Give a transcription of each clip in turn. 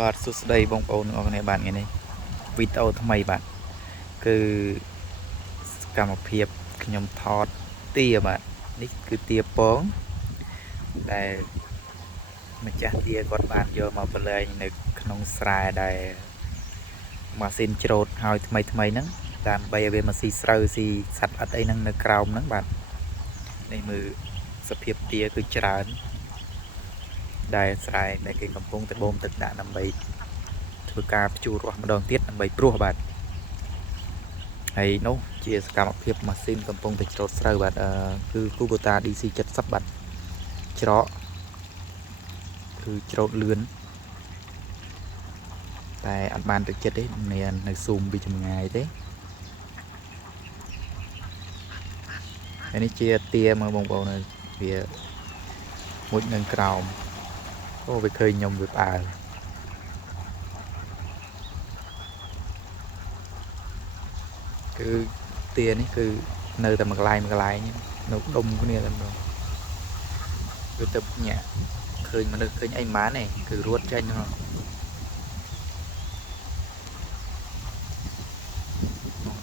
បាទសួស្តីបងប្អូនទាំងអស់គ្នាបាទថ្ងៃនេះវីដេអូថ្មីបាទគឺសកម្មភាពខ្ញុំថតទាបាទនេះគឺទាពងដែលម្ចាស់ទាគាត់បានយកមកប្រឡែងនៅក្នុងស្រែដែលម៉ាស៊ីនច្រូតហើយថ្មីហ្នឹងដើម្បីឲ្យវាមកស៊ីស្រូវស៊ីសត្វអិតអីហ្នឹងនៅក្រោមហ្នឹងបាទនេះមើលសភាពទាគឺច្រើនដែលស្រែដែលគេកំពុងតែបូមទឹកដាក់ដើម្បីធ្វើការភ្ជួររាស់ម្ដងទៀតដើម្បីព្រោះបាទហើយនោះជាសកម្មភាពម៉ាស៊ីនកំពុងតែច្រូតស្រូវបាទគឺ Kubota DC 70បាទច្រកគឺច្រូតលឿនតែអត់បានទៅចិត្តទេមាននៅស៊ូមពីចម្ងាយទេហើយនេះជាទាមើលបងប្អូនវាមួយនៅក្រោមអូវាឃើញខ្ញុំវាផ្អើលគឺទានេះគឺនៅតែមួយកន្លែងនៅដុំគ្នាតែម្ដងវាទៅញាក់ឃើញមនុស្សឃើញអីមិនបានទេគឺរត់ចេញហ្នឹង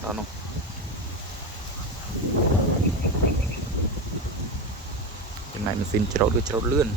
ដល់នោះចំណែកម៉ាស៊ីនច្រូតគឺច្រូតលឿន